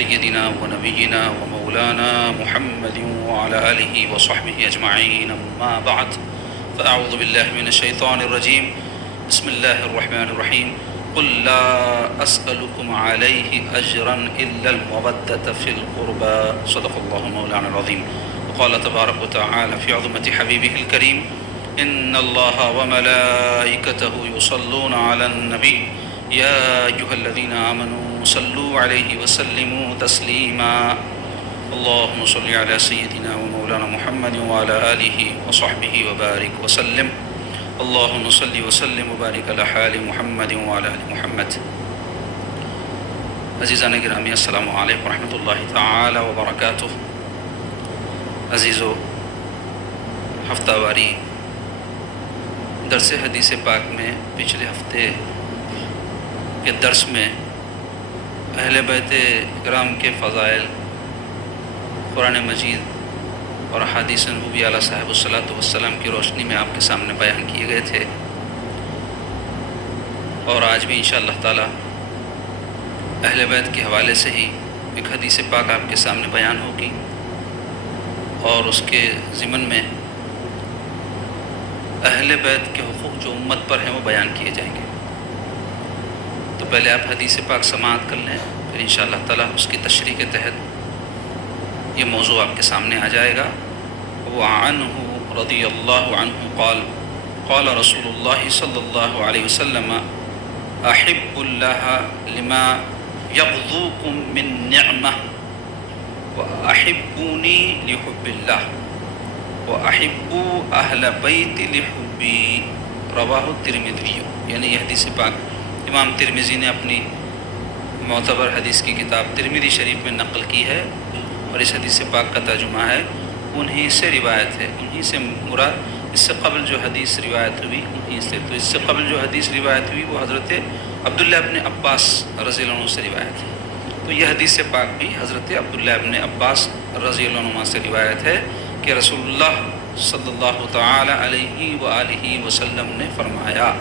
سيدنا ونبينا ومولانا محمد وعلى آله وصحبه أجمعين، أما بعد، فأعوذ بالله من الشيطان الرجيم. بسم الله الرحمن الرحيم. قل لا أسألكم عليه أجرا إلا المودة في القربى. صدق الله مولانا العظيم. وقال تبارك وتعالى في عظمة حبيبه الكريم: إن الله وملائكته يصلون على النبي يا أيها الذين آمنوا صلوا عليه وسلموا تسليما. اللهم صل على سيدنا ومولانا محمد وعلى آله وصحبه وبارك وسلم. اللهم صل وسلم وبارك على حال محمد وعلى آل محمد. عزیزان گرامی، السلام علیکم ورحمۃ اللہ تعالی وبرکاتہ. عزیزو، ہفتہ واری درس حدیث پاک میں پچھلے ہفتے کے درس میں اہل بیت اکرام کے فضائل قرآن مجید اور احادیث نبوی علیہ صاحب الصلاۃ والسلام کی روشنی میں آپ کے سامنے بیان کیے گئے تھے، اور آج بھی انشاءاللہ تعالی اہل بیت کے حوالے سے ہی ایک حدیث پاک آپ کے سامنے بیان ہوگی، اور اس کے ضمن میں اہل بیت کے حقوق جو امت پر ہیں وہ بیان کیے جائیں گے. تو پہلے آپ حدیث پاک سماعت کر لیں، پھر انشاءاللہ تعالی اس کی تشریح کے تحت یہ موضوع آپ کے سامنے آ جائے گا. وعنہ رضی اللہ عنہ قال قال رسول اللہ صلی اللہ علیہ وسلم: احب اللہ لما یغذوکم من نعمہ وَأَحِبُّونِي لِحُبِّ اللَّهِ وَأَحِبُّوا أَهْلَ بَيْتِ لِحُبِّي. رواہ الترمذی. یعنی یہ حدیث پاک امام ترمذی نے اپنی معتبر حدیث کی کتاب ترمذی شریف میں نقل کی ہے، اور اس حدیث پاک کا ترجمہ ہے انہی سے روایت ہے. انہی سے مراد اس سے قبل جو حدیث روایت ہوئی انہی سے، تو اس سے قبل جو حدیث روایت ہوئی وہ حضرت عبداللہ ابن عباس رضی اللہ عنہ سے روایت ہے. تو یہ حدیث پاک بھی حضرت عبداللہ ابن عباس رضی اللہ عنہ سے روایت ہے کہ رسول اللہ صلی اللہ تعالی علیہ وآلہ وسلم نے فرمایا: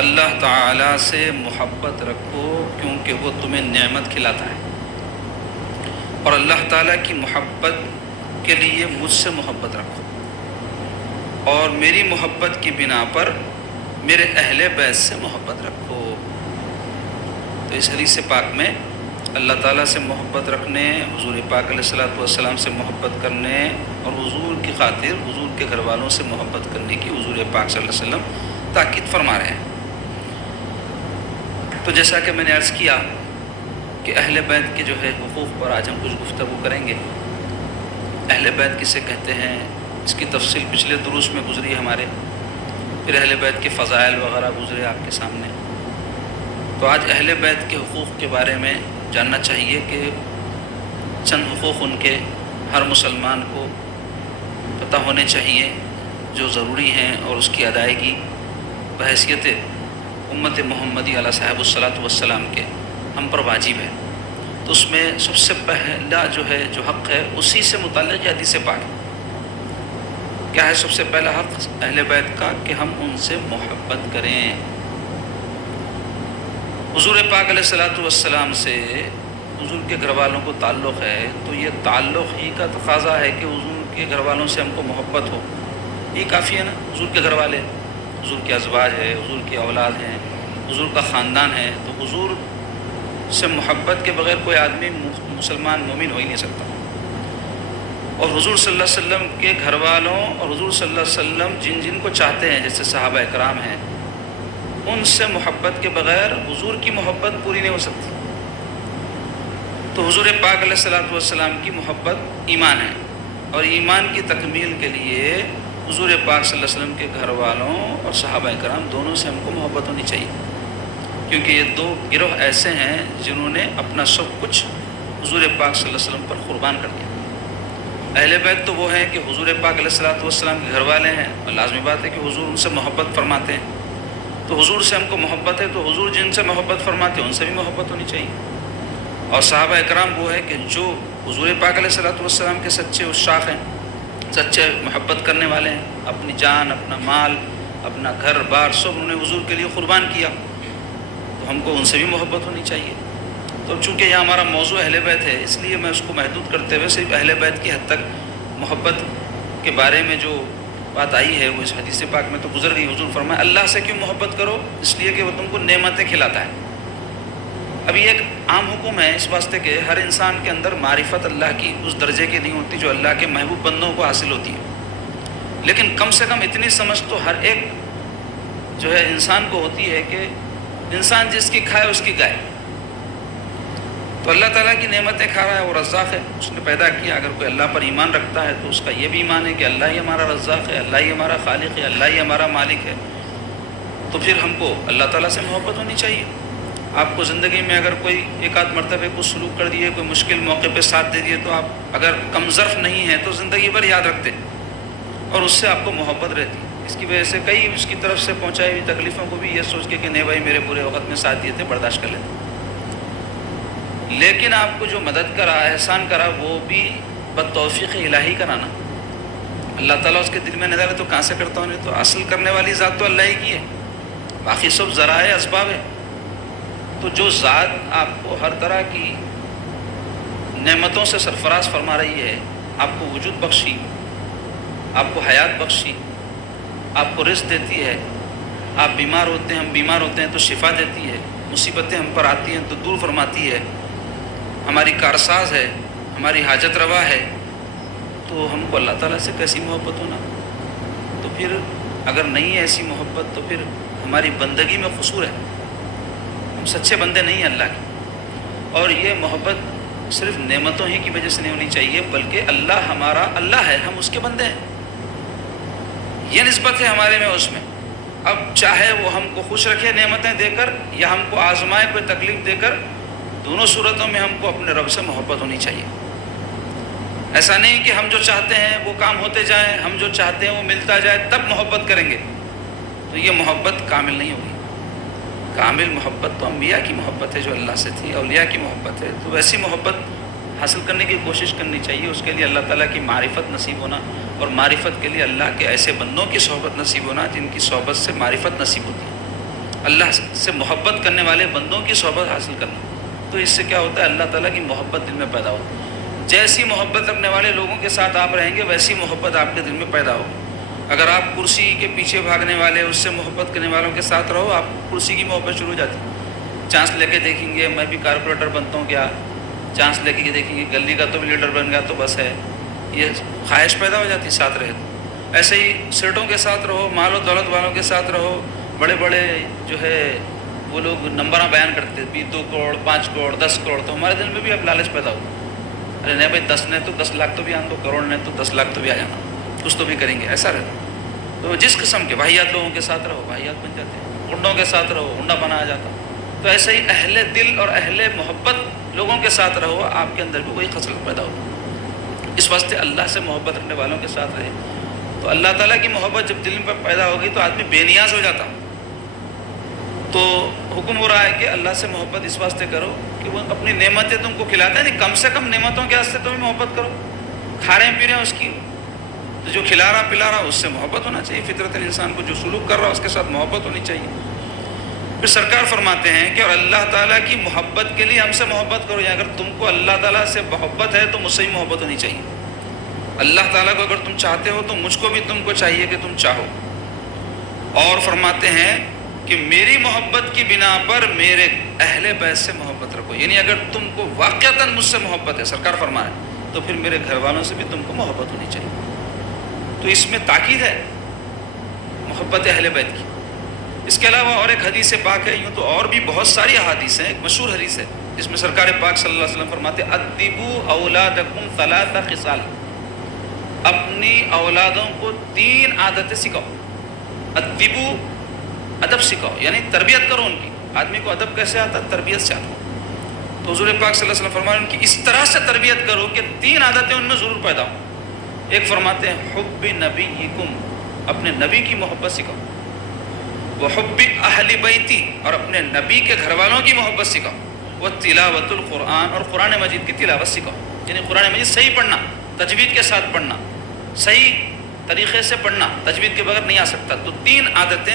اللہ تعالیٰ سے محبت رکھو کیونکہ وہ تمہیں نعمت کھلاتا ہے، اور اللہ تعالیٰ کی محبت کے لیے مجھ سے محبت رکھو، اور میری محبت کی بنا پر میرے اہل بیت سے محبت رکھو. تو اس حدیث پاک میں اللہ تعالیٰ سے محبت رکھنے، حضور پاک علیہ الصلوۃ والسلام سے محبت کرنے، اور حضور کی خاطر حضور کے گھر والوں سے محبت کرنے کی حضور پاک صلی اللہ علیہ وسلم تاکید فرما رہے ہیں. تو جیسا کہ میں نے عرض کیا کہ اہل بیت کے جو ہے حقوق پر آج ہم کچھ گفتگو کریں گے. اہل بیت کسے کہتے ہیں، اس کی تفصیل پچھلے دروس میں گزری ہمارے، پھر اہل بیت کے فضائل وغیرہ گزرے آپ کے سامنے. تو آج اہل بیت کے حقوق کے بارے میں جاننا چاہیے کہ چند حقوق ان کے ہر مسلمان کو پتہ ہونے چاہیے جو ضروری ہیں، اور اس کی ادائیگی بحیثیت امت محمدی علیہ صاحب الصلاۃ والسلام کے ہم پر واجب ہے. تو اس میں سب سے پہلا جو حق ہے اسی سے متعلق یہ حدیث پاک ہے. کیا ہے سب سے پہلا حق اہل بیت کا؟ کہ ہم ان سے محبت کریں. حضور پاک علیہ الصلوۃ والسلام سے حضور کے گھر والوں کو تعلق ہے، تو یہ تعلق ہی کا تقاضا ہے کہ حضور کے گھر والوں سے ہم کو محبت ہو. یہ کافی ہے نا، حضور کے گھر والے، حضور کے ازواج ہے، حضور کی اولاد ہیں، حضور کا خاندان ہے. تو حضور سے محبت کے بغیر کوئی آدمی مسلمان مومن ہو ہی نہیں سکتا. اور حضور صلی اللہ علیہ وسلم کے گھر والوں اور حضور صلی اللہ علیہ وسلم جن کو چاہتے ہیں، جیسے صحابہ اکرام ہیں، ان سے محبت کے بغیر حضور کی محبت پوری نہیں ہو سکتی. تو حضور پاک علیہ الصلوۃ والسلام کی محبت ایمان ہے، اور ایمان کی تکمیل کے لیے حضور پاک صلی اللہ علیہ وسلم کے گھر والوں اور صحابہ اکرام دونوں سے ہم کو محبت ہونی چاہیے، کیونکہ یہ دو گروہ ایسے ہیں جنہوں نے اپنا سب کچھ حضور پاک صلی اللہ علیہ وسلم پر قربان کر دیا. اہل بیت تو وہ ہیں کہ حضور پاک علیہ الصلوۃ والسلام کے گھر والے ہیں، اور لازمی بات ہے کہ حضور ان سے محبت فرماتے ہیں. تو حضور سے ہم کو محبت ہے، تو حضور جن سے محبت فرماتے ہیں ان سے بھی محبت ہونی چاہیے. اور صحابہ اکرام وہ ہے کہ جو حضور پاک علیہ الصلوۃ والسلام کے سچے عشاق ہیں، سچے محبت کرنے والے ہیں. اپنی جان، اپنا مال، اپنا گھر بار سب انہوں نے حضور کے لیے قربان کیا، تو ہم کو ان سے بھی محبت ہونی چاہیے. تو تو چونکہ یہاں ہمارا موضوع اہل بیت ہے، اس لیے میں اس کو محدود کرتے ہوئے صرف اہل بیت کی حد تک محبت کے بارے میں جو بات آئی ہے وہ اس حدیث پاک میں تو گزر گئی۔ حضور فرمایا اللہ سے کیوں محبت کرو؟ اس لیے کہ وہ تم کو نعمتیں کھلاتا ہے۔ اب یہ ایک عام حکم ہے اس واسطے کہ ہر انسان کے اندر معرفت اللہ کی اس درجے کی نہیں ہوتی جو اللہ کے محبوب بندوں کو حاصل ہوتی ہے، لیکن کم سے کم اتنی سمجھ تو ہر ایک جو ہے انسان کو ہوتی ہے کہ انسان جس کی کھائے اس کی گائے۔ تو اللہ تعالیٰ کی نعمتیں کھا رہا ہے، وہ رزاق ہے، اس نے پیدا کیا۔ اگر کوئی اللہ پر ایمان رکھتا ہے تو اس کا یہ بھی ایمان ہے کہ اللہ ہی ہمارا رزاق ہے، اللہ ہی ہمارا خالق ہے، اللہ ہی ہمارا مالک ہے۔ تو پھر ہم کو اللہ تعالیٰ سے محبت ہونی چاہیے۔ آپ کو زندگی میں اگر کوئی ایک آدھ مرتبہ کو سلوک کر دیے، کوئی مشکل موقع پہ ساتھ دے دیے، تو آپ اگر کم ظرف نہیں ہیں تو زندگی بھر یاد رکھتے اور اس سے آپ کو محبت رہتی۔ اس کی وجہ سے کئی اس کی طرف سے پہنچائی ہوئی تکلیفوں کو بھی یہ سوچ کے کہ نہیں بھائی میرے برے وقت میں ساتھ دیے تھے، برداشت کر لیتے۔ لیکن آپ کو جو مدد کرا، احسان کرا، وہ بھی بتوفیق الہی کرانا۔ اللہ تعالیٰ اس کے دل میں نہ ڈالے تو کہاں سے کرتا ہوں؟ نہیں تو اصل کرنے والی ذات تو اللہ ہی کی ہے، باقی سب ذرائع اسباب ہے۔ تو جو ذات آپ کو ہر طرح کی نعمتوں سے سرفراز فرما رہی ہے، آپ کو وجود بخشی، آپ کو حیات بخشی، آپ کو رزق دیتی ہے، آپ بیمار ہوتے ہیں، ہم بیمار ہوتے ہیں تو شفا دیتی ہے، مصیبتیں ہم پر آتی ہیں تو دور فرماتی ہے، ہماری کارساز ہے، ہماری حاجت روا ہے، تو ہم کو اللہ تعالیٰ سے کیسی محبت ہونا؟ تو پھر اگر نہیں ہے ایسی محبت تو پھر ہماری بندگی میں قصور ہے، ہم سچے بندے نہیں ہیں اللہ کے۔ اور یہ محبت صرف نعمتوں ہی کی وجہ سے نہیں ہونی چاہیے، بلکہ اللہ ہمارا اللہ ہے، ہم اس کے بندے ہیں، یہ نسبت ہے ہمارے میں اس میں۔ اب چاہے وہ ہم کو خوش رکھے نعمتیں دے کر یا ہم کو آزمائے کوئی تکلیف دے کر، دونوں صورتوں میں ہم کو اپنے رب سے محبت ہونی چاہیے۔ ایسا نہیں کہ ہم جو چاہتے ہیں وہ کام ہوتے جائیں، ہم جو چاہتے ہیں وہ ملتا جائے تب محبت کریں گے، تو یہ محبت کامل نہیں ہوگی۔ کامل محبت تو انبیاء کی محبت ہے جو اللہ سے تھی، اولیاء کی محبت ہے۔ تو ویسی محبت حاصل کرنے کی کوشش کرنی چاہیے، اس کے لیے اللہ تعالیٰ کی معرفت نصیب ہونا، اور معرفت کے لیے اللہ کے ایسے بندوں کی صحبت نصیب ہونا جن کی صحبت سے معرفت نصیب ہوتی ہے، اللہ سے محبت کرنے والے بندوں کی صحبت حاصل کرنا۔ تو اس سے کیا ہوتا ہے؟ اللہ تعالیٰ کی محبت دل میں پیدا ہوتی ہے۔ جیسی محبت رکھنے والے لوگوں کے ساتھ آپ رہیں گے ویسی محبت آپ کے دل میں پیدا ہوگی۔ اگر آپ کرسی کے پیچھے بھاگنے والے، اس سے محبت کرنے والوں کے ساتھ رہو، آپ کرسی کی محبت شروع ہو جاتی ہے۔ چانس لے کے دیکھیں گے میں بھی کارپوریٹر بنتا ہوں کیا، چانس لے کے دیکھیں گے گلی کا تو بھی لیڈر بن گیا تو بس ہے، یہ خواہش پیدا ہو جاتی ساتھ رہے تو۔ ایسے ہی سیٹوں کے ساتھ رہو، مال و دولت والوں کے ساتھ رہو، بڑے بڑے جو ہے وہ لوگ نمبراں بیان کرتے بھی 2 کروڑ 5 کروڑ 10 کروڑ، تو ہمارے دل میں بھی اب لالچ پیدا ہو، ارے نہیں بھائی 10 نے تو 10 لاکھ تو بھی آن دو، کروڑ نے تو 10 لاکھ تو بھی آ جانا، کچھ تو بھی کریں گے، ایسا رہتا۔ تو جس قسم کے واحد لوگوں کے ساتھ رہو واحد بن جاتے ہیں، گنڈوں کے ساتھ رہو گنڈا بنایا جاتا۔ تو ایسے ہی اہل دل اور اہل محبت لوگوں کے ساتھ رہو، آپ کے اندر بھی وہی خصلت پیدا ہوگی۔ اس واسطے اللہ سے محبت رکھنے والوں کے ساتھ رہے، تو اللہ تعالیٰ کی محبت جب دل میں پیدا ہوگی تو آدمی بے نیاز ہو جاتا۔ تو حکم ہو رہا ہے کہ اللہ سے محبت اس واسطے کرو کہ وہ اپنی نعمتیں تم کو کھلاتا ہے، نہیں کم سے کم نعمتوں کے واسطے تمہیں محبت کرو۔ کھا رہے ہیں پی رہے ہیں اس کی، تو جو کھلا رہا پلا رہا اس سے محبت ہونا چاہیے، فطرت انسان کو جو سلوک کر رہا اس کے ساتھ محبت ہونی چاہیے۔ پھر سرکار فرماتے ہیں کہ اور اللہ تعالیٰ کی محبت کے لیے ہم سے محبت کرو، یا اگر تم کو اللہ تعالیٰ سے محبت ہے تو مجھ سے ہی محبت ہونی چاہیے۔ اللہ تعالیٰ کو اگر تم چاہتے ہو تو مجھ کو بھی تم کو چاہیے کہ تم چاہو۔ اور فرماتے ہیں کہ میری محبت کی بنا پر میرے اہل بیت سے محبت رکھو، یعنی اگر تم کو واقعتاً مجھ سے محبت ہے، سرکار فرمائے، تو پھر میرے گھر والوں سے بھی تم کو محبت ہونی چاہیے۔ تو اس میں تاکید ہے محبت اہل بیت کی۔ اس کے علاوہ اور ایک حدیث پاک ہے، یوں تو اور بھی بہت ساری احادیث ہیں، ایک مشہور حدیث ہے جس میں سرکار پاک صلی اللہ علیہ وسلم فرماتے ہیں ادبوا اولادکم 3 خصال، اپنی اولادوں کو 3 عادتیں سکھاؤ۔ ادبوا، ادب سکھاؤ، یعنی تربیت کرو ان کی۔ آدمی کو ادب کیسے آتا؟ تربیت سے آتا۔ تو حضور پاک صلی اللہ علیہ وسلم فرماتے ہیں ان کی اس طرح سے تربیت کرو کہ 3 عادتیں ان میں ضرور پیدا ہوں۔ ایک فرماتے ہیں حب نبیکم، اپنے نبی کی محبت سکھاؤ، وحب اہل بیتی، اور اپنے نبی کے گھر والوں کی محبت سکھاؤ، وتلاوت القرآن، اور قرآن مجید کی تلاوت سکھاؤ، یعنی قرآن مجید صحیح پڑھنا، تجوید کے ساتھ پڑھنا، صحیح طریقے سے پڑھنا، تجوید کے بغیر نہیں آ سکتا۔ تو 3 عادتیں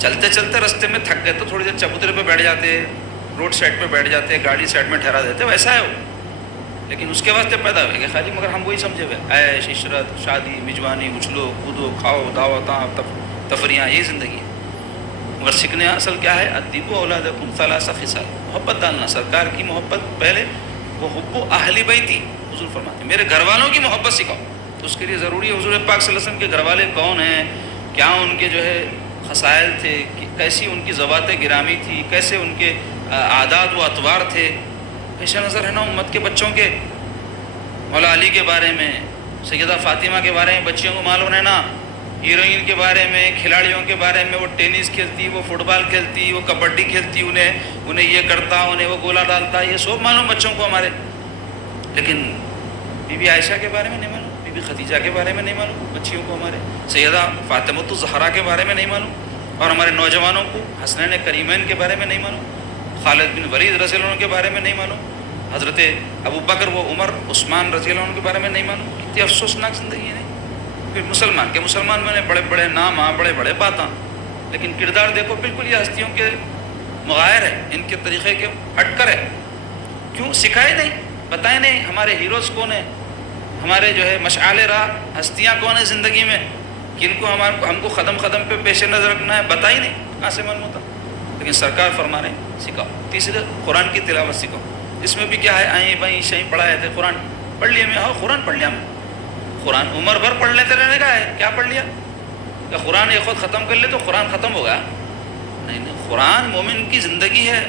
چلتے چلتے رستے میں تھک گئے تو تھوڑی دیر چبوترے پہ بیٹھ جاتے، روڈ سائڈ پہ بیٹھ جاتے، گاڑی سائڈ میں ٹھہرا دیتے، ویسا ہے وہ. لیکن اس کے واسطے پیدا ہوئے گا خالی، مگر ہم وہی سمجھے ہوئے عیش عشرت شادی میزبانی اچھلو کودو کھاؤ دعوتاں تفریحاں، یہی زندگی ہے. مگر سیکھنے اصل کیا ہے؟ ادیبوا اولادکم ثلاث خصال، محبت ڈالنا، سرکار کی محبت پہلے، وہ حب اہل بیتی، حضور فرماتے ہیں میرے گھر والوں کی محبت سکھاؤ. تو اس کے لیے ضروری ہے حضور پاک صلی اللہ علیہ وسلم کے گھر والے کون ہیں، کیا ان کے جو ہے خصائل تھے، کیسی ان کی ذوات گرامی تھی، کیسے ان کے عادات و اطوار تھے. پیش نظر ہے نا امت کے بچوں کے، مولا علی کے بارے میں، سیدہ فاطمہ کے بارے میں بچیوں کو معلوم ہے نا، ہیروئن کے بارے میں، کھلاڑیوں کے بارے میں، وہ ٹینس کھیلتی، وہ فٹ بال کھیلتی، وہ کبڈی کھیلتی، انہیں یہ کرتا، انہیں وہ گولا ڈالتا، یہ سب معلوم بچوں کو ہمارے. لیکن بی بی عائشہ کے بارے میں نہیں معلوم، بی بی خدیجہ کے بارے میں نہیں معلوم بچیوں کو ہمارے، سیدہ فاطمۃ الزہرا کے بارے میں نہیں معلوم، اور ہمارے نوجوانوں کو حسنین کریمین کے بارے میں نہیں معلوم، خالد بن ولید رضی اللہ عنہ کے بارے میں نہیں معلوم، حضرت ابوبکر و عمر عثمان رضی اللہ عنہ کے بارے میں نہیں معلوم. کتنی افسوسناک زندگی ہے. پھر مسلمان میں نے بڑے بڑے نام، بڑے بڑے باتاں، لیکن کردار دیکھو بالکل یہ ہستیوں کے مغائر ہے، ان کے طریقے کے ہٹ کر ہے. کیوں سکھائے نہیں، بتائے نہیں ہمارے ہیروز کون ہیں، ہمارے جو ہے مشعل راہ ہستیاں کون ہیں زندگی میں، کن کو ہم کو قدم پہ پیش نظر رکھنا ہے، بتا ہی نہیں، کہاں سے معلوم ہوتا. لیکن سرکار فرما رہے ہیں سکھاؤ. تیسرے قرآن کی تلاوت سکھاؤ. اس میں بھی کیا ہے، آئیں بائیں شہیں پڑھائے تھے، قرآن پڑھ لیا، میں قرآن پڑھ لیا، میں قرآن عمر بھر پڑھ لیتے رہنے کا ہے، کیا پڑھ لیا؟ کہ قرآن ایک خود ختم کر لے تو قرآن ختم ہوگا؟ نہیں، قرآن مومن کی زندگی ہے،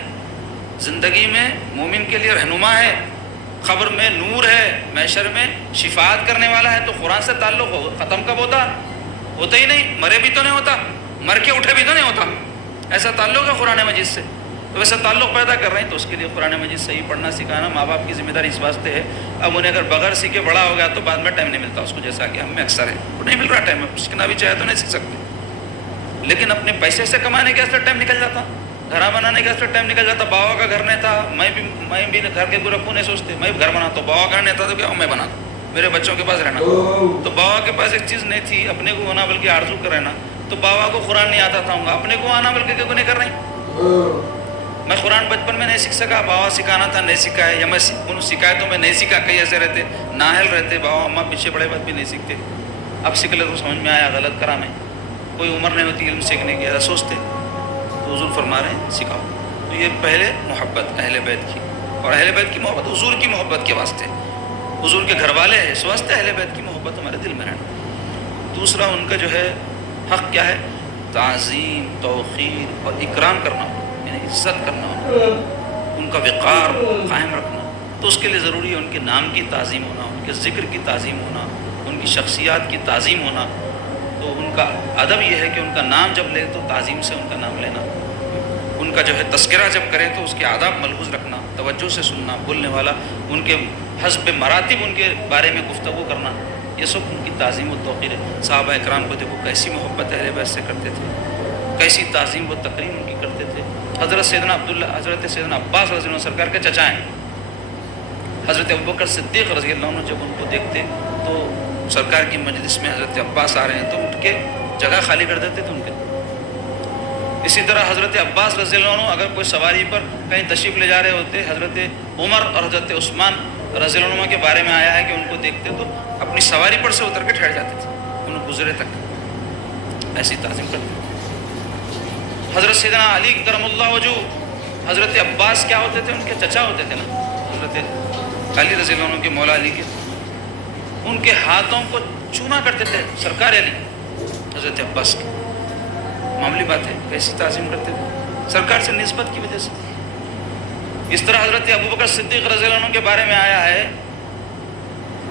زندگی میں مومن کے لیے رہنما ہے، قبر میں نور ہے، محشر میں شفاعت کرنے والا ہے. تو قرآن سے تعلق ہو، ختم کب ہوتا ہی نہیں، مرے بھی تو نہیں ہوتا، مر کے اٹھے بھی تو نہیں ہوتا. ایسا تعلق ہے قرآن مجید سے. تو ویسا تعلق پیدا کر رہے ہیں، تو اس کے لیے قرآن مجید صحیح پڑھنا سکھانا ماں باپ کی ذمہ داری اس واسطے ہے. اب انہیں اگر بغیر سیکھے بڑا ہو گیا تو بعد میں ٹائم نہیں ملتا اس کو، جیسا کہ ہم میں اکثر ہے، وہ نہیں مل رہا ٹائم، سیکھنا بھی چاہے تو نہیں سیکھ سکتے. لیکن اپنے پیسے سے کمانے کے ٹائم نکل جاتا، گھر بنانے کا ٹائم نکل جاتا. باوا کا گھر نہیں تھا، میں بھی گھر کے گرپو نہیں سوچتے، میں گھر بناتا ہوں. باوا کا گھر نہیں تھا تو کیا میں بناتا ہوں، میرے بچوں کے پاس رہنا. تو باوا کے پاس ایک چیز نہیں تھی اپنے کو ہونا بلکہ آرزو کر رہنا. تو باوا کو قرآن نہیں آتا تھا، اپنے کو آنا بلکہ کیوں نہیں کر رہی. میں قرآن بچپن میں نہیں سیکھ سکا، باوا سکھانا تھا نہیں سکھایا، یا میں سکھایا تو میں نہیں سیکھا. کئی ایسے رہتے نااہل رہتے، باوا اماں پیچھے بڑے بات بھی نہیں سیکھتے. اب سیکھ لے تو سمجھ میں آیا غلط کرا میں، کوئی عمر نہیں ہوتی علم سیکھنے کی، ایسا سوچتے. تو حضور فرما رہے ہیں سکھاؤ. تو یہ پہلے محبت اہل بیت کی، اور اہل بیت کی محبت حضور کی محبت کے واسطے، حضور کے گھر والے ہیں اس واسطے اہل بیت کی محبت ہمارے دل میں رہنا. دوسرا ان کا جو ہے حق کیا ہے، تعظیم توقیر اور اکرام کرنا، یعنی عزت کرنا، ان کا وقار قائم رکھنا. تو اس کے لیے ضروری ہے ان کے نام کی تعظیم ہونا، ان کے ذکر کی تعظیم ہونا، ان کی شخصیات کی تعظیم ہونا. تو ان کا ادب یہ ہے کہ ان کا نام جب لے تو تعظیم سے ان کا نام لینا، ان کا جو ہے تذکرہ جب کریں تو اس کے آداب ملحوظ رکھنا، توجہ سے سننا، بولنے والا ان کے حسب مراتب ان کے بارے میں گفتگو کرنا. یہ سب ان کی تعظیم و توقیر ہے. صحابہ اکرام کو دیکھو کیسی محبت اہل بیت سے کرتے تھے، کیسی تعظیم و تکریم ان کی کرتے تھے. حضرت سیدنا عباس رضی اللہ عنہ سرکار کے چچا ہیں. حضرت ابوبکر صدیق رضی اللہ عنہ جب ان کو دیکھتے تو سرکار کی مجلس میں حضرت عباس آ رہے ہیں تو اٹھ کے جگہ خالی کر دیتے تھے ان کے. اسی طرح حضرت عباس رضی اللہ عنہ اگر کوئی سواری پر کہیں تشریف لے جا رہے ہوتے، حضرت عمر اور حضرت عثمان رضی اللہ عنہ کے بارے میں آیا ہے کہ ان کو دیکھتے تو اپنی سواری پر سے اتر کے ٹھہر جاتے تھے، انہوں گزرے تک ایسی تعظیم کرتے. حضرت سیدنا علی کرم اللہ وجہ، حضرت عباس کیا ہوتے تھے، ان کے چچا ہوتے تھے نا، حضرت علی رضی اللہ عنہ کے، مولا علی کے، ان کے ہاتھوں کو چوما کرتے تھے سرکار علی حضرت عباس کے. معمولی بات ہے، کیسی تعظیم کرتے تھے سرکار سے نسبت کی وجہ سے. اس طرح حضرت ابوبکر صدیق رضی اللہ عنہ کے بارے میں آیا ہے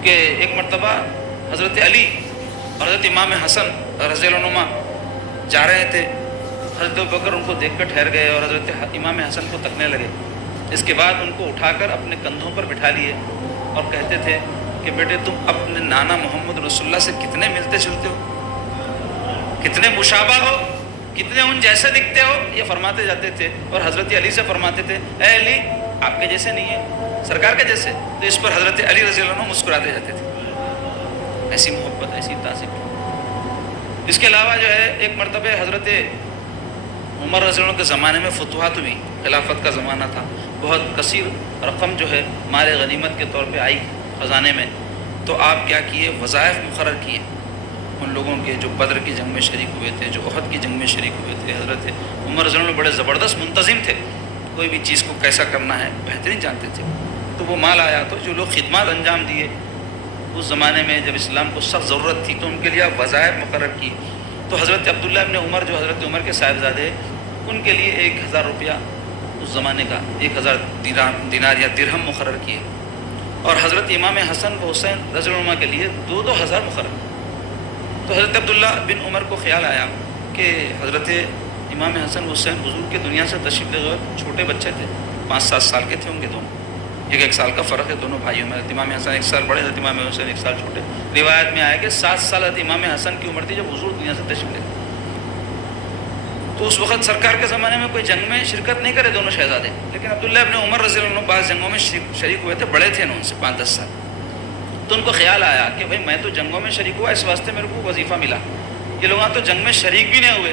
کہ ایک مرتبہ حضرت علی اور حضرت امام حسن رضی اللہ عنہ جا رہے تھے. حضرت ابوبکر ان کو دیکھ کر ٹھہر گئے اور حضرت امام حسن کو تکنے لگے. اس کے بعد ان کو اٹھا کر اپنے کندھوں پر بٹھا لیے اور کہتے تھے کہ بیٹے تم اپنے نانا محمد رسول اللہ سے کتنے ملتے جلتے ہو، کتنے مشابہ ہو، کتنے ان جیسے دکھتے ہو، یہ فرماتے جاتے تھے. اور حضرت علی سے فرماتے تھے اے علی آپ کے جیسے نہیں ہے، سرکار کے جیسے. تو اس پر حضرت علی رضی اللہ عنہ مسکراتے جاتے تھے. ایسی محبت، ایسی تعظیم. اس کے علاوہ جو ہے ایک مرتبہ حضرت عمر رضی اللہ عنہ کے زمانے میں فتوحات ہوئی، خلافت کا زمانہ تھا، بہت کثیر رقم جو ہے مال غنیمت کے طور پہ آئی خزانے میں، تو آپ کیا کیے، وظائف مقرر کیے ان لوگوں کے جو بدر کی جنگ میں شریک ہوئے تھے، جو احد کی جنگ میں شریک ہوئے تھے۔ حضرت عمر رضی اللہ عنہ بڑے زبردست منتظم تھے، کوئی بھی چیز کو کیسا کرنا ہے بہترین جانتے تھے۔ تو وہ مال آیا تو جو لوگ خدمات انجام دیے اس زمانے میں جب اسلام کو سخت ضرورت تھی، تو ان کے لیے آپ وظائف مقرر کی۔ تو حضرت عبداللہ ابن عمر جو حضرت عمر کے صاحبزادے، ان کے لیے 1000 روپیہ اس زمانے کا 1000 دینار یا درہم مقرر کیے، اور حضرت امام حسن و حسین رضی اللہ عنہ کے لیے 2000 مقرر۔ تو حضرت عبداللہ بن عمر کو خیال آیا کہ حضرت امام حسن و حسین حضور کے دنیا سے تشریف لے گئے، چھوٹے بچے تھے، 5-7 سال کے تھے ہوں گے دونوں، 1 سال کا فرق ہے دونوں بھائیوں میں، حضرت امام حسن 1 سال بڑے، حضرت امام حسین 1 سال چھوٹے۔ روایت میں آیا کہ 7 سال حضرت امام حسن کی عمر تھی جب حضور دنیا سے تشریف لے گئے۔ تو اس وقت سرکار کے زمانے میں کوئی جنگ میں شرکت نہیں کرے دونوں شہزادے، لیکن عبداللہ ابن عمر رضی اللہ عنہ بعض جنگوں میں شریک ہوئے تھے، بڑے تھے ان سے 5-10 سال۔ تو ان کو خیال آیا کہ بھائی میں تو جنگوں میں شریک ہوا، اس واسطے میرے کو وظیفہ ملا، یہ لوگ تو جنگ میں شریک بھی نہیں ہوئے،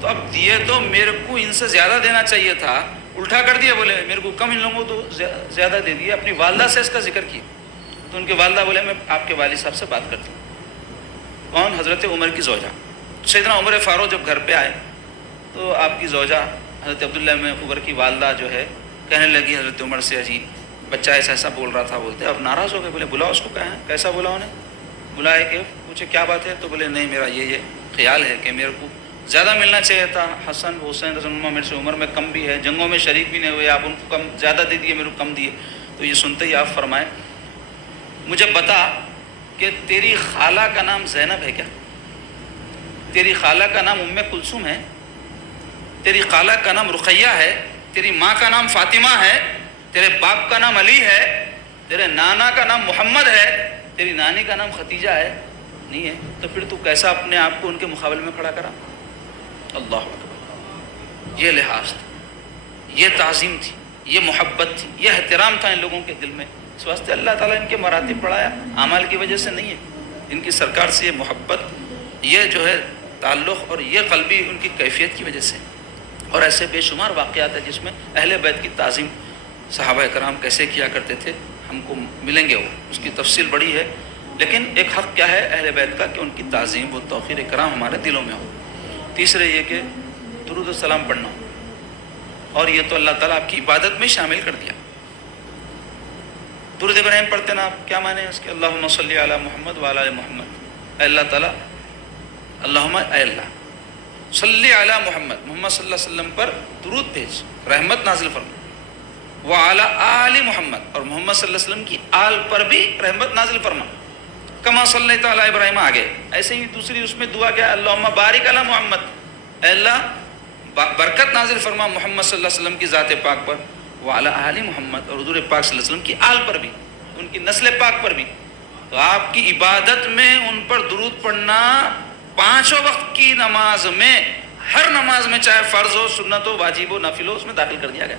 تو اب دیے تو میرے کو ان سے زیادہ دینا چاہیے تھا، الٹا کر دیا، بولے میرے کو کم، ان لوگوں کو تو زیادہ دے دیا۔ اپنی والدہ سے اس کا ذکر کیا، تو ان کے والدہ بولے میں آپ کے والد صاحب سے بات کرتی ہوں۔ کون؟ حضرت عمر کی زوجہ۔ سیدنا عمر فاروق جب گھر پہ آئے تو آپ کی زوجہ حضرت عبداللہ بن عمر کی والدہ جو ہے کہنے لگی حضرت عمر سے، جی بچہ ایسا ایسا بول رہا تھا، بولتے اب ناراض ہو گئے، بولے بلاؤ اس کو، کہا ہے کیسا بولا انہیں، بلائے کہ پوچھے کیا بات ہے، تو بولے نہیں میرا یہ خیال ہے کہ میرے کو زیادہ ملنا چاہیے تھا، حسن حسین رضی اللہ عنہ میرے سے عمر میں کم بھی ہے، جنگوں میں شریک بھی نہیں ہوئے، آپ ان کو کم زیادہ دے دیے، میرے کو کم دیے۔ تو یہ سنتے ہی آپ فرمائے مجھے بتا کہ تیری خالہ کا نام زینب ہے کیا، تیری خالہ کا نام ام کلثوم ہے، تیری خالہ کا نام رقیہ ہے، تیری ماں کا نام فاطمہ ہے، تیرے باپ کا نام علی ہے، تیرے نانا کا نام محمد ہے، تیری نانی کا نام ختیجہ ہے، نہیں ہے، تو پھر تو کیسا اپنے آپ کو ان کے مقابلے میں کھڑا کرا؟ اللہ اکبر، یہ لحاظ تھا، یہ تعظیم تھی، یہ محبت تھی، یہ احترام تھا ان لوگوں کے دل میں۔ اس واسطے اللہ تعالیٰ ان کے مراتب بڑھایا، اعمال کی وجہ سے نہیں ہے، ان کی سرکار سے یہ محبت، یہ جو ہے تعلق اور یہ قلبی ان کی کیفیت کی وجہ سے۔ اور ایسے بے شمار واقعات ہیں جس میں اہل بیت کی تعظیم صحابہ کرام کیسے کیا کرتے تھے، ہم کو ملیں گے، وہ اس کی تفصیل بڑی ہے، لیکن ایک حق کیا ہے اہل بیت کا کہ ان کی تعظیم و توقیر کرام ہمارے دلوں میں ہو۔ تیسرے یہ کہ درود و سلام پڑھنا، اور یہ تو اللہ تعالیٰ آپ کی عبادت میں شامل کر دیا۔ درود ابراہیم پڑھتے نا آپ، کیا معنی ہے اس کے؟ اللہم صلی علی محمد وعلی آل محمد، اے اللہ تعالیٰ، اللہم اے اللہ صلی علی محمد، محمد صلی اللہ علیہ وسلم پر درود بھیج، رحمت نازل فرما، وعلی آل محمد، اور محمد صلی اللہ علیہ وسلم کی آل پر بھی رحمت نازل فرما، کما صلیت علی ابراہیم، آگے ایسے ہی دوسری اس میں دعا کیا، اللہم بارک علی محمد، اے اللہ برکت نازل فرما محمد صلی اللہ علیہ وسلم کی ذات پاک پر، وعلی آل محمد، اور حضور پاک صلی اللہ علیہ وسلم کی آل پر بھی، ان کی نسل پاک پر بھی۔ تو آپ کی عبادت میں ان پر درود پڑھنا 5 وقت کی نماز میں، ہر نماز میں، چاہے فرض ہو، سنت ہو، واجب ہو، نافل ہو، اس میں داخل کر دیا گیا۔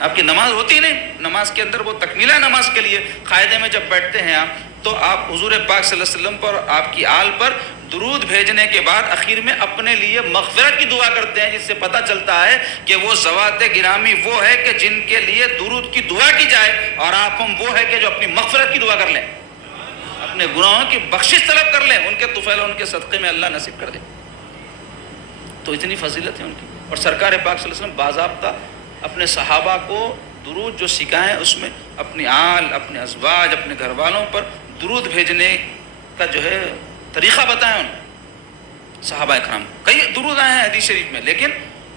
آپ کی نماز ہوتی نہیں، نماز کے اندر وہ تکمیلہ نماز کے لیے قاعدے میں جب بیٹھتے ہیں آپ، تو آپ حضور پاک صلی اللہ علیہ وسلم پر، آپ کی آل پر درود بھیجنے کے بعد اخیر میں اپنے لیے مغفرت کی دعا کرتے ہیں، جس سے پتہ چلتا ہے کہ وہ ذوات گرامی وہ ہے کہ جن کے لیے درود کی دعا کی جائے، اور آپ ہم وہ ہے کہ جو اپنی مغفرت کی دعا کر لیں، اپنے گناہوں کی بخشش طلب کر لیں، ان کے طفیل ان کے صدقے میں اللہ نصیب کر دے۔ تو اتنی فضیلت ہے ان کی۔ اور سرکار پاک صلی اللہ علیہ وسلم باضابطہ اپنے صحابہ کو درود جو سکھائیں، اس میں اپنی آل، اپنے ازواج، اپنے گھر والوں پر درود بھیجنے کا جو ہے طریقہ بتائیں ان صحابہ اکرام۔ کئی درود آئے ہیں حدیث شریف میں، لیکن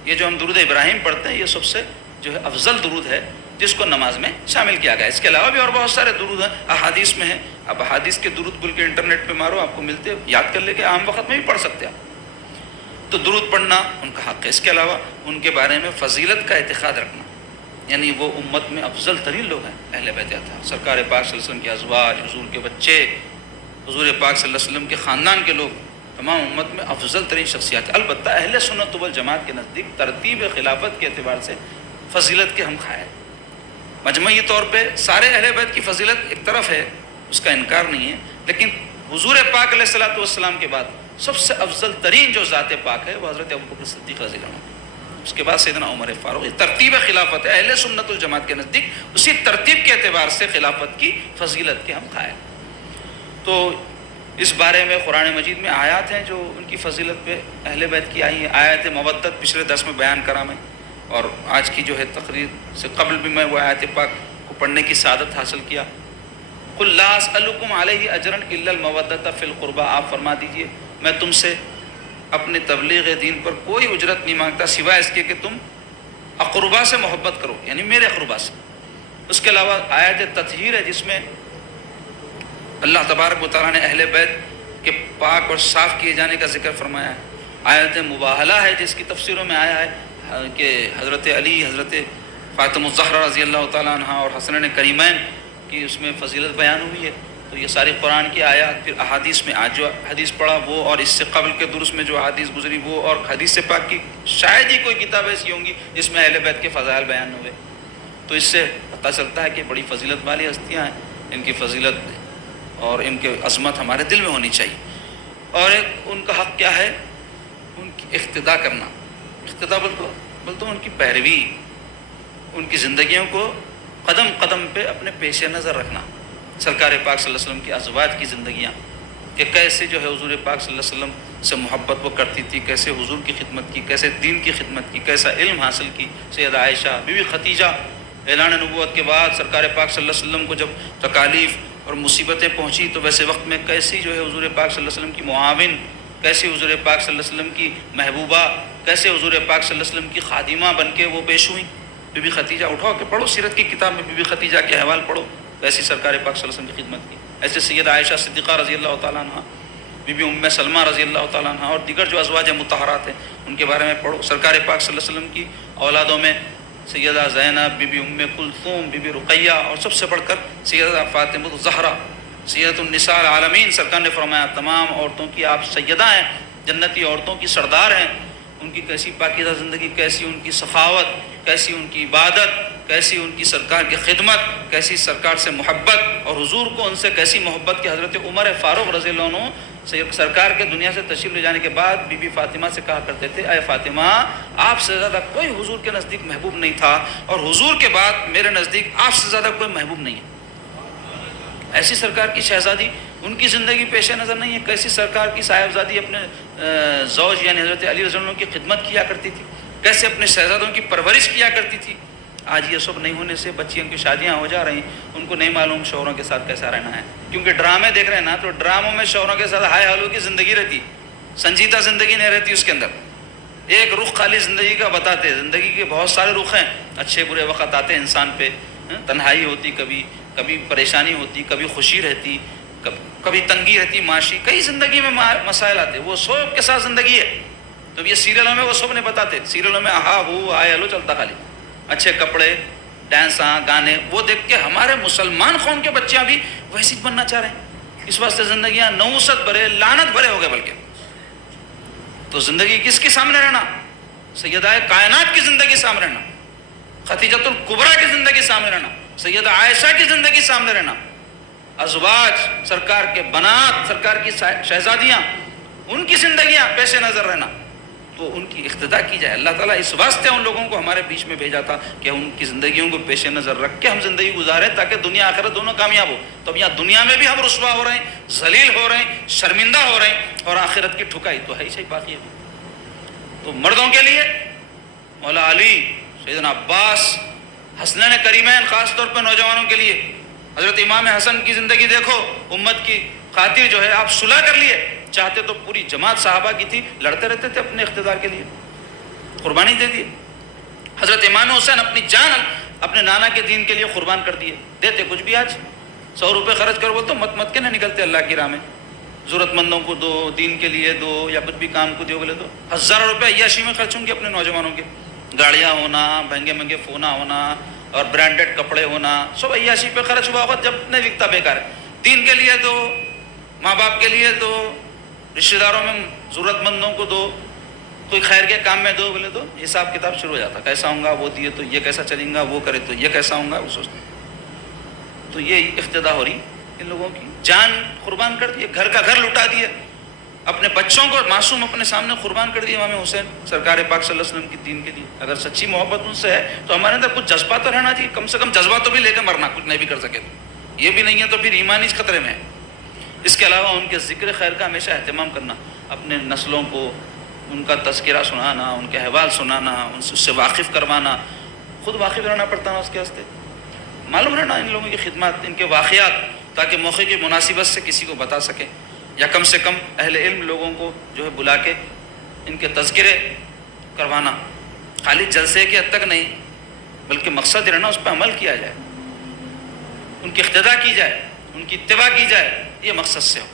یہ جو ہم درود ابراہیم پڑھتے ہیں یہ سب سے جو ہے افضل درود ہے جس کو نماز میں شامل کیا گیا۔ اس کے علاوہ بھی اور بہت سارے درود ہیں، احادیث میں ہیں، اب احادیث کے درود بول کے انٹرنیٹ پہ مارو، آپ کو ملتے، یاد کر لے کے عام وقت میں بھی پڑھ سکتے ہیں۔ تو درود پڑھنا ان کا حق ہے۔ اس کے علاوہ ان کے بارے میں فضیلت کا اعتقاد رکھنا، یعنی وہ امت میں افضل ترین لوگ ہیں اہل بیت اطہار، سرکار پاک صلی اللہ علیہ وسلم کے ازواج، حضور کے بچے، حضور پاک صلی اللہ علیہ وسلم کے خاندان کے لوگ، تمام امت میں افضل ترین شخصیات۔ البتہ اہل سنت والجماعت کے نزدیک ترتیب خلافت کے اعتبار سے فضیلت کے ہم قائل ہیں۔ مجموعی طور پہ سارے اہل بیت کی فضیلت ایک طرف ہے، اس کا انکار نہیں ہے، لیکن حضور پاک علیہ الصلوۃ والسلام کے بعد سب سے افضل ترین جو ذات پاک ہے وہ حضرت ابوبکر صدیق رضی اللہ عنہ، اس کے بعد سیدنا عمر فاروق. یہ ترتیب خلافت ہے. اہل سنت الجماعت کے نزدیک اسی ترتیب کے اعتبار سے خلافت کی فضیلت کے ہم قائل. تو اس بارے میں قرآن مجید میں آیات ہیں جو ان کی فضیلت پہ اہل بیت کی آئی ہیں. آیت مودت پچھلے درس میں بیان کرا میں, اور آج کی جو ہے تقریر سے قبل بھی میں وہ آیت پاک کو پڑھنے کی سعادت حاصل کیا. قل لا اسألکم علیہ اجرا الا المودۃ فی القربى, آپ فرما دیجئے میں تم سے اپنے تبلیغ دین پر کوئی اجرت نہیں مانگتا سوائے اس کے کہ تم اقربا سے محبت کرو, یعنی میرے اقربا سے. اس کے علاوہ آیت تطہیر ہے جس میں اللہ تبارک و تعالیٰ نے اہل بیت کے پاک اور صاف کیے جانے کا ذکر فرمایا ہے. آیت مباہلہ ہے جس کی تفسیروں میں آیا ہے کہ حضرت علی, حضرت فاطمہ الزہرا رضی اللہ تعالیٰ عنہ اور حسنین کریمین کی اس میں فضیلت بیان ہوئی ہے. تو یہ ساری قرآن کی آیات, پھر احادیث میں آج جو حدیث پڑھا وہ, اور اس سے قبل کے درس میں جو حدیث گزری وہ, اور حدیث سے پاک کی شاید ہی کوئی کتاب ایسی ہوں گی جس میں اہل بیت کے فضائل بیان ہوئے. تو اس سے پتہ چلتا ہے کہ بڑی فضیلت والی ہستیاں ہیں. ان کی فضیلت اور ان کے عظمت ہمارے دل میں ہونی چاہیے. اور ایک ان کا حق کیا ہے, ان کی اقتداء کرنا. اقتداء بولتا ہوں ان کی پیروی, ان کی زندگیوں کو قدم قدم پہ اپنے پیش نظر رکھنا. سرکار پاک صلی اللہ علیہ وسلم کی ازواج کی زندگیاں کہ کیسے جو ہے حضور پاک صلی اللہ علیہ وسلم سے محبت وہ کرتی تھی, کیسے حضور کی خدمت کی, کیسے دین کی خدمت کی, کیسا علم حاصل کی. سیدہ عائشہ, بی بی خدیجہ, اعلان نبوت کے بعد سرکار پاک صلی اللہ علیہ وسلم کو جب تکالیف اور مصیبتیں پہنچی تو ویسے وقت میں کیسی جو ہے حضور پاک صلی اللہ علیہ وسلم کی معاون, کیسے حضور پاک صلی اللہ علیہ وسلم کی محبوبہ, کیسے حضور پاک صلی اللہ علیہ وسلم کی خادمہ بن کے وہ پیش ہوئیں. بی بی خدیجہ, اٹھاؤ کہ پڑھو سیرت کی کتاب میں بی بی خدیجہ کے احوال پڑھو, ایسی سرکار پاک صلی اللہ علیہ وسلم کی خدمت کی. ایسے سیدہ عائشہ صدیقہ رضی اللہ تعالیٰ عنہ, بی بی ام سلمہ رضی اللہ تعالیٰ عنہ, اور دیگر جو ازواج مطہرات ہیں ان کے بارے میں پڑھو. سرکار پاک صلی اللہ علیہ وسلم کی اولادوں میں سیدہ زینب, بی بی ام کلثوم, بی بی رقیہ, اور سب سے بڑھ کر سیدہ فاطمہ الزہرا سیدۃ النساء العالمین. سرکار نے فرمایا تمام عورتوں کی آپ سیدہ ہیں, جنتی عورتوں کی سردار ہیں. ان کی کیسی پاکیزہ زندگی, کیسی ان کی سخاوت, کیسی ان کی عبادت, کیسی ان کی سرکار کی خدمت, کیسی سرکار سے محبت, اور حضور کو ان سے کیسی محبت کہ حضرت عمر فاروق رضی اللہ عنہ سرکار کے دنیا سے تشریف لے جانے کے بعد بی بی فاطمہ سے کہا کرتے تھے اے فاطمہ آپ سے زیادہ کوئی حضور کے نزدیک محبوب نہیں تھا, اور حضور کے بعد میرے نزدیک آپ سے زیادہ کوئی محبوب نہیں ہے. ایسی سرکار کی شہزادی, ان کی زندگی پیش نظر نہیں ہے. کیسی سرکار کی صاحبزادی اپنے زوج یعنی حضرت علی رضی اللہ عنہ کی خدمت کیا کرتی تھی, کیسے اپنے شہزادوں کی پرورش کیا کرتی تھی. آج یہ سب نہیں ہونے سے بچیوں کی شادیاں ہو جا رہی, ان کو نہیں معلوم شوہروں کے ساتھ کیسا رہنا ہے. کیونکہ ڈرامے دیکھ رہے ہیں نا, تو ڈراموں میں شوہروں کے ساتھ ہائے ہلو کی زندگی رہتی, سنجیدہ زندگی نہیں رہتی. اس کے اندر ایک رخ خالی زندگی کا بتاتے. زندگی کے بہت سارے رخ ہیں, اچھے برے وقت آتے ہیں انسان پہ, تنہائی ہوتی, کبھی پریشانی ہوتی, کبھی خوشی رہتی, کبھی تنگی رہتی معاشی, کئی زندگی میں مسائل آتے. وہ سب کے ساتھ زندگی ہے. تو یہ سیریلوں میں وہ سب نہیں بتاتے. سیریلوں میں آہا ہو ہائے ہلو چلتا خالی, اچھے کپڑے, ڈانس, گانے, وہ دیکھ کے ہمارے مسلمان قوم کے بچیاں بھی ویسی بننا چاہ رہے ہیں. اس واسطے زندگیاں نوست بھرے, لعنت بھرے ہو گئے. بلکہ تو زندگی کس کے سامنے رہنا, سیدہ کائنات کی زندگی سامنے رہنا, خدیجۃ الکبریٰ کی زندگی سامنے رہنا, سیدہ عائشہ کی زندگی سامنے رہنا, ازواج سرکار کے بنات, سرکار کی شہزادیاں, ان کی زندگیاں پیش نظر رہنا. تو ان کی اقتداء کی جائے. اللہ تعالیٰ اس واسطے ان لوگوں کو ہمارے بیچ میں بھیجا تھا کہ ان کی زندگیوں کو پیش نظر رکھ کے ہم زندگی گزاریں تاکہ دنیا آخرت دونوں کامیاب ہو. تو اب یہاں دنیا میں بھی ہم رسوا ہو رہے ہیں, ذلیل ہو رہے ہیں, شرمندہ ہو رہے ہیں, اور آخرت کی ٹھکائی تو ہے ہی صحیح باقی ہے. تو مردوں کے لیے مولا علی, سیدنا عباس, حسنین کریمین, خاص طور پر نوجوانوں کے لیے حضرت امام حسن کی زندگی دیکھو. امت کی خاطر جو ہے آپ صلح کر لیے, چاہتے تو پوری جماعت صحابہ کی تھی, لڑتے رہتے تھے اپنے اقتدار کے لیے, قربانی دے دیے. حضرت امام حسین اپنی جان اپنے نانا کے دین کے لیے قربان کر دیے. دیتے کچھ بھی, آج 100 روپے خرچ کر بولتے مت کے نہ نکلتے اللہ کی راہ میں. ضرورت مندوں کو دو, دین کے لیے دو, یا کچھ بھی کام کو دیو بولے دو. ہزاروں روپے عیاشی میں خرچ ہوں گے اپنے نوجوانوں کے. گاڑیاں ہونا, مہنگے فونا ہونا, اور برانڈڈ کپڑے ہونا, سب عیاشی پہ خرچ ہوا ہوگا. جب نہیں بکتا بیکار ہے. دین کے لیے دو, ماں باپ کے لیے دو, رشتہ داروں میں ضرورت مندوں کو دو, کوئی خیر کے کام میں دو بولے تو حساب کتاب شروع ہو جاتا. کیسا ہوں گا, وہ دیے تو یہ کیسا چلیں گا, وہ کرے تو یہ کیسا ہوں گا, وہ سوچتے. تو یہ اقتدا ہو رہی ان لوگوں کی. جان قربان کر دیے, گھر کا گھر لٹا دیے, اپنے بچوں کو معصوم اپنے سامنے قربان کر دیا امام حسین سرکار پاک صلی اللہ علیہ وسلم کی دین کے لیے. اگر سچی محبت ان سے ہے تو ہمارے اندر کچھ جذبہ تو رہنا چاہیے, کم سے کم جذبہ تو بھی لے کے مرنا, کچھ نہیں بھی کر سکے تو یہ بھی نہیں ہے تو پھر ایمان اس خطرے میں ہے. اس کے علاوہ ان کے ذکر خیر کا ہمیشہ اہتمام کرنا, اپنے نسلوں کو ان کا تذکرہ سنانا, ان کے احوال سنانا, ان سے واقف کروانا, خود واقف رہنا پڑتا ہے اس کے واسطے, معلوم رہنا ان لوگوں کی خدمات, ان کے واقعات, تاکہ موقع کی مناسبت سے کسی کو بتا سکے, یا کم سے کم اہل علم لوگوں کو جو ہے بلا کے ان کے تذکرے کروانا. خالی جلسے کے حد تک نہیں, بلکہ مقصد یہ رہنا اس پہ عمل کیا جائے, ان کی اقتداء کی جائے, ان کی اتباع کی جائے, یہ مقصد سے ہو.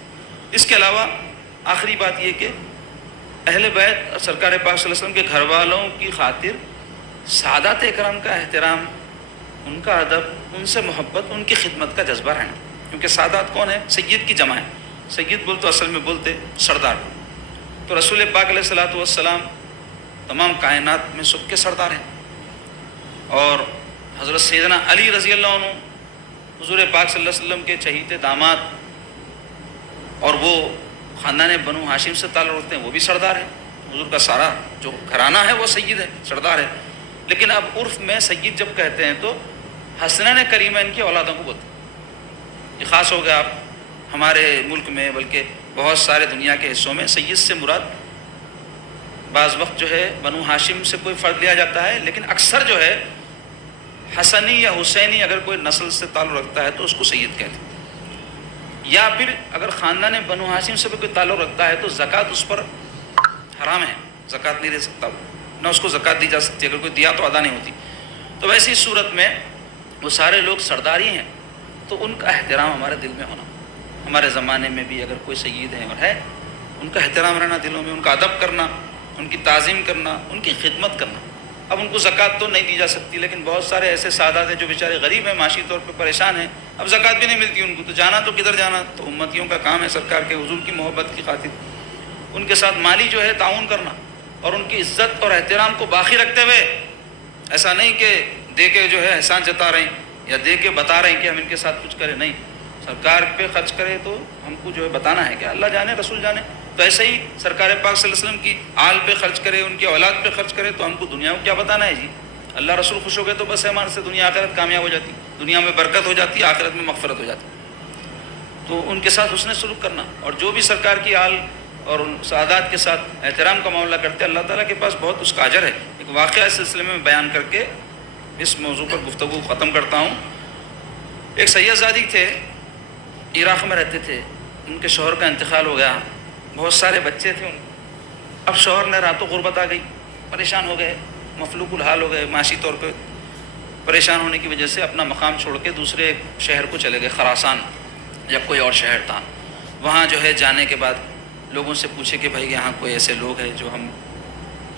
اس کے علاوہ آخری بات یہ کہ اہل بیت اور سرکار پاک صلی اللہ علیہ وسلم کے گھر والوں کی خاطر سادات اکرام کا احترام, ان کا ادب, ان سے محبت, ان کی خدمت کا جذبہ رہنا. کیونکہ سادات کون ہے؟ سید کی جمع ہے. سید بول تو اصل میں بولتے سردار. تو رسول پاک علیہ الصلوۃ والسلام تمام کائنات میں سب کے سردار ہیں, اور حضرت سیدنا علی رضی اللہ عنہ حضور پاک صلی اللہ علیہ وسلم کے چہیتے داماد, اور وہ خاندان بنو ہاشم سے تعلق رکھتے ہیں, وہ بھی سردار ہیں. حضور کا سارا جو گھرانہ ہے وہ سید ہے, سردار ہے. لیکن اب عرف میں سید جب کہتے ہیں تو حسنین کریمین کی اولادوں کو بولتے ہیں. یہ خاص ہو گیا آپ ہمارے ملک میں, بلکہ بہت سارے دنیا کے حصوں میں سید سے مراد بعض وقت جو ہے بنو ہاشم سے کوئی فرد لیا جاتا ہے, لیکن اکثر جو ہے حسنی یا حسینی اگر کوئی نسل سے تعلق رکھتا ہے تو اس کو سید کہتے ہیں. یا پھر اگر خاندان بنو ہاشم سے بھی کوئی تعلق رکھتا ہے تو زکوٰۃ اس پر حرام ہے, زکوٰۃ نہیں دے سکتا, نہ اس کو زکوٰۃ دی جا سکتی, اگر کوئی دیا تو ادا نہیں ہوتی. تو ویسی صورت میں وہ سارے لوگ سرداری ہیں, تو ان کا احترام ہمارے دل میں ہونا. ہمارے زمانے میں بھی اگر کوئی سید ہیں اور ہے, ان کا احترام رہنا دلوں میں, ان کا ادب کرنا, ان کی تعظیم کرنا, ان کی خدمت کرنا. اب ان کو زکوٰۃ تو نہیں دی جا سکتی, لیکن بہت سارے ایسے سادات ہیں جو بیچارے غریب ہیں, معاشی طور پہ پریشان ہیں, اب زکوٰۃ بھی نہیں ملتی ان کو, تو جانا تو کدھر جانا. تو امتیوں کا کام ہے سرکار کے حضور کی محبت کی خاطر ان کے ساتھ مالی جو ہے تعاون کرنا, اور ان کی عزت اور احترام کو باقی رکھتے ہوئے, ایسا نہیں کہ دے کے جو ہے احسان جتا رہے ہیں یا دے کے بتا رہے ہیں کہ ہم ان کے ساتھ کچھ کریں. نہیں, سرکار پہ خرچ کرے تو ہم کو جو ہے بتانا ہے کہ اللہ جانے رسول جانے. تو ایسے ہی سرکار پاک صلی اللہ علیہ وسلم کی آل پہ خرچ کرے, ان کی اولاد پہ خرچ کرے, تو ہم کو دنیا کو کیا بتانا ہے جی. اللہ رسول خوش ہو گئے تو بس ہمارے سے دنیا آخرت کامیاب ہو جاتی, دنیا میں برکت ہو جاتی, آخرت میں مغفرت ہو جاتی. تو ان کے ساتھ حسن سلوک کرنا, اور جو بھی سرکار کی آل اور ان سعادات کے ساتھ احترام کا معاملہ کرتے ہیں, اللہ تعالیٰ کے پاس بہت اس کا اجر ہے. ایک واقعہ اس سلسلے میں بیان کر کے اس موضوع پر گفتگو ختم کرتا ہوں. ایک سید زادی تھے, عراق میں رہتے تھے, ان کے شوہر کا انتقال ہو گیا, بہت سارے بچے تھے ان. اب شوہر نے راتوں غربت آ گئی, پریشان ہو گئے, مفلوق الحال ہو گئے, معاشی طور پہ پریشان ہونے کی وجہ سے اپنا مقام چھوڑ کے دوسرے شہر کو چلے گئے, خراسان یا کوئی اور شہر تھا. وہاں جو ہے جانے کے بعد لوگوں سے پوچھے کہ بھائی یہاں کوئی ایسے لوگ ہیں جو ہم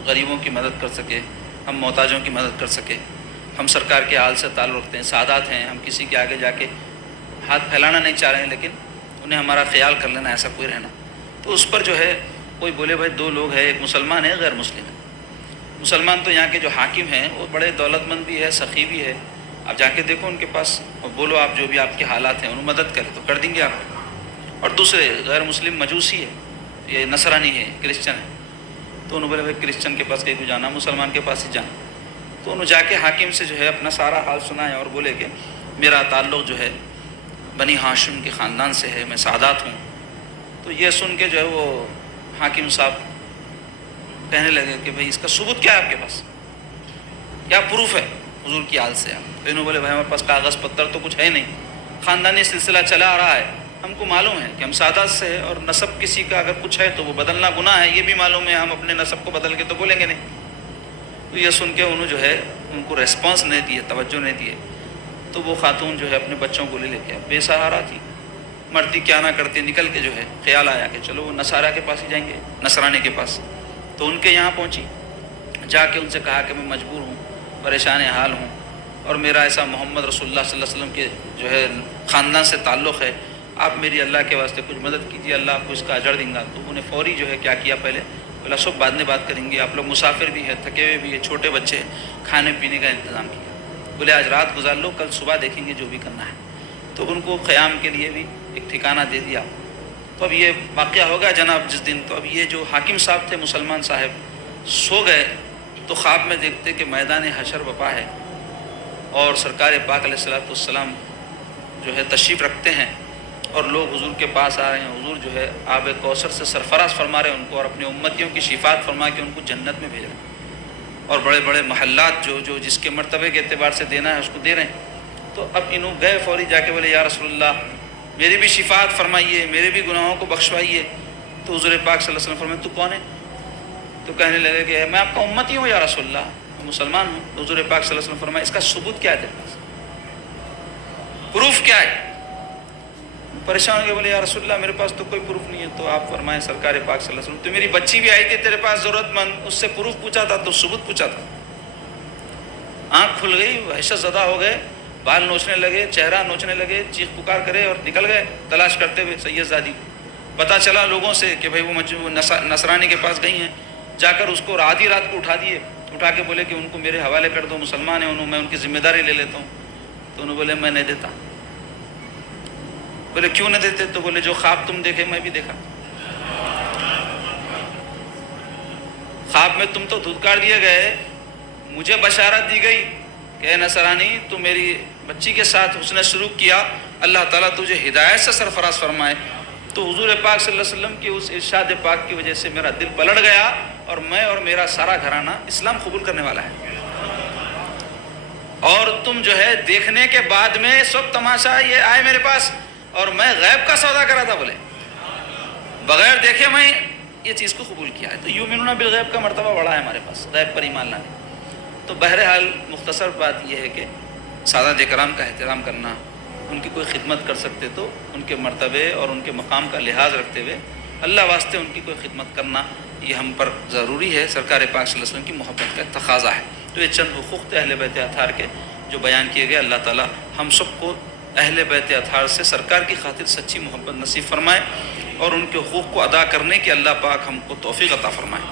غریبوں کی مدد کر سکے, ہم محتاجوں کی مدد کر سکے, ہم سرکار کے حال سے تعلق رکھتے ہیں, سادات ہیں, ہم کسی کے آگے جا کے ہاتھ پھیلانا نہیں چاہ رہے ہیں, لیکن انہیں ہمارا خیال کر لینا, ایسا کوئی رہنا. تو اس پر جو ہے کوئی بولے بھائی دو لوگ ہیں, ایک مسلمان ہے, غیر مسلم ہے. مسلمان تو یہاں کے جو حاکم ہیں وہ بڑے دولت مند بھی ہے, سخی بھی ہے, آپ جا کے دیکھو ان کے پاس اور بولو آپ جو بھی آپ کے حالات ہیں انہوں مدد کرے تو کر دیں گے آپ. اور دوسرے غیر مسلم مجوسی ہے, یہ نصرانی ہے, کرسچن ہے, تو انہوں بولے بھائی کرسچن کے پاس کہیں کو جانا, مسلمان کے پاس ہی جانا. تو انہوں جا کے حاکم سے جو ہے اپنا سارا حال سنایا اور بولے کہ میرا تعلق جو ہے بنی ہاشم کے خاندان سے ہے, میں سعادات ہوں. تو یہ سن کے جو ہے وہ حاکم صاحب کہنے لگے کہ بھائی اس کا ثبوت کیا ہے آپ کے پاس, کیا پروف ہے حضور کی آل سے. تو انہوں بولے بھائی ہمارے پاس کاغذ پتر تو کچھ ہے نہیں, خاندانی سلسلہ چلا آ رہا ہے, ہم کو معلوم ہے کہ ہم سعادات سے ہے, اور نسب کسی کا اگر کچھ ہے تو وہ بدلنا گناہ ہے, یہ بھی معلوم ہے, ہم اپنے نسب کو بدل کے تو بولیں گے نہیں. تو یہ سن کے انہوں جو ہے ان کو ریسپانس نہیں دیے, توجہ نہیں دیے. تو وہ خاتون جو ہے اپنے بچوں کو لے کے بے سہارا تھی, مرتی کیا نہ کرتی, نکل کے جو ہے خیال آیا کہ چلو وہ نصارہ کے پاس ہی جائیں گے, نصرانے کے پاس. تو ان کے یہاں پہنچی, جا کے ان سے کہا کہ میں مجبور ہوں, پریشان حال ہوں, اور میرا ایسا محمد رسول اللہ صلی اللہ علیہ وسلم کے جو ہے خاندان سے تعلق ہے, آپ میری اللہ کے واسطے کچھ مدد کیجیے, اللہ آپ کو اس کا اجر دیں گا. تو انہیں فوری جو ہے کیا کیا, پہلے بولا سب بعد میں بات کریں گے, آپ لوگ مسافر بھی ہے, تھکے ہوئے بھی ہے, چھوٹے بچے, کھانے پینے کا انتظام کیا. بولے آج رات گزار لو, کل صبح دیکھیں گے جو بھی کرنا ہے. تو ان کو قیام کے لیے بھی ایک ٹھکانہ دے دیا, تو اب یہ واقعہ ہوگا جناب جس دن، تو اب یہ جو حاکم صاحب تھے مسلمان صاحب سو گئے تو خواب میں دیکھتے کہ میدان حشر بپا ہے اور سرکار پاک علیہ الصلوۃ والسلام جو ہے تشریف رکھتے ہیں اور لوگ حضور کے پاس آ رہے ہیں، حضور جو ہے آب کوثر سے سرفراز فرما رہے ہیں ان کو اور اپنے امتیوں کی شفاعت فرما کے ان کو جنت میں بھیج رہے ہیں اور بڑے بڑے محلات جو جس کے مرتبے کے اعتبار سے دینا ہے اس کو دے رہے ہیں۔ تو اب انہوں گئے فوری جا کے بولے یا رسول اللہ میری بھی شفاعت فرمائیے، میرے بھی گناہوں کو بخشوائیے۔ تو حضور پاک صلی اللہ علیہ وسلم فرمائے تو کون ہے؟ تو کہنے لگے کہ میں آپ کا امتی ہوں یا رسول اللہ، میں مسلمان ہوں۔ تو حضور پاک صلی اللہ علیہ وسلم فرمائے اس کا ثبوت کیا ہے تیرے پاس، پروف کیا ہے؟ پریشان ہو گئے، بولے یا رسول اللہ میرے پاس تو کوئی پروف نہیں ہے۔ تو آپ فرمائیں سرکار پاک صلی اللہ علیہ وسلم تو میری بچی بھی آئی تھی تیرے پاس ضرورت مند، اس سے پروف پوچھا تھا تو ثبوت پوچھا تھا۔ آنکھ کھل گئی، وحشت زدہ ہو گئے، بال نوچنے لگے، چہرہ نوچنے لگے، چیخ پکار کرے اور نکل گئے تلاش کرتے ہوئے سید زادی کو۔ پتہ چلا لوگوں سے کہ بھائی وہ نصرانی کے پاس گئی ہیں، جا کر اس کو آدھی رات کو اٹھا دیے، اٹھا کے بولے کہ ان کو میرے حوالے کر دو، مسلمان ہیں میں ان کی ذمہ داری لے لیتا ہوں۔ تو انہوں بولے میں نہیں دیتا۔ بولے کیوں نہیں دیتے؟ تو بولے جو خواب تم دیکھے میں بھی دیکھا، خواب میں تم تو دھتکار دیے گئے، مجھے بشارت دی گئی کہ اے نصرانی تو میری بچی کے ساتھ حسن سلوک کیا، اللہ تعالیٰ تجھے ہدایت سے سرفراز فرمائے۔ تو حضور پاک صلی اللہ علیہ وسلم کی اس ارشاد پاک کی وجہ سے میرا دل پلٹ گیا اور میں اور میرا سارا گھرانہ اسلام قبول کرنے والا ہے۔ اور تم جو ہے دیکھنے کے بعد میں سب تماشا یہ آئے میرے پاس اور میں غیب کا سودا کرا تھا، بولے بغیر دیکھے میں یہ چیز کو قبول کیا ہے۔ تو یؤمنون بالغیب کا مرتبہ بڑا ہے ہمارے پاس، غیب پر ایمان لانے۔ تو بہرحال مختصر بات یہ ہے کہ سادات کرام کا احترام کرنا، ان کی کوئی خدمت کر سکتے تو ان کے مرتبے اور ان کے مقام کا لحاظ رکھتے ہوئے اللہ واسطے ان کی کوئی خدمت کرنا یہ ہم پر ضروری ہے، سرکار پاک صلی اللہ علیہ وسلم کی محبت کا تقاضا ہے۔ تو یہ چند حقوق تھے اہل بیت اطہار کے جو بیان کیے گئے۔ اللہ تعالی ہم سب کو اہل بیت اطہار سے سرکار کی خاطر سچی محبت نصیب فرمائے اور ان کے حقوق کو ادا کرنے کی اللہ پاک ہم کو توفیق عطا فرمائے۔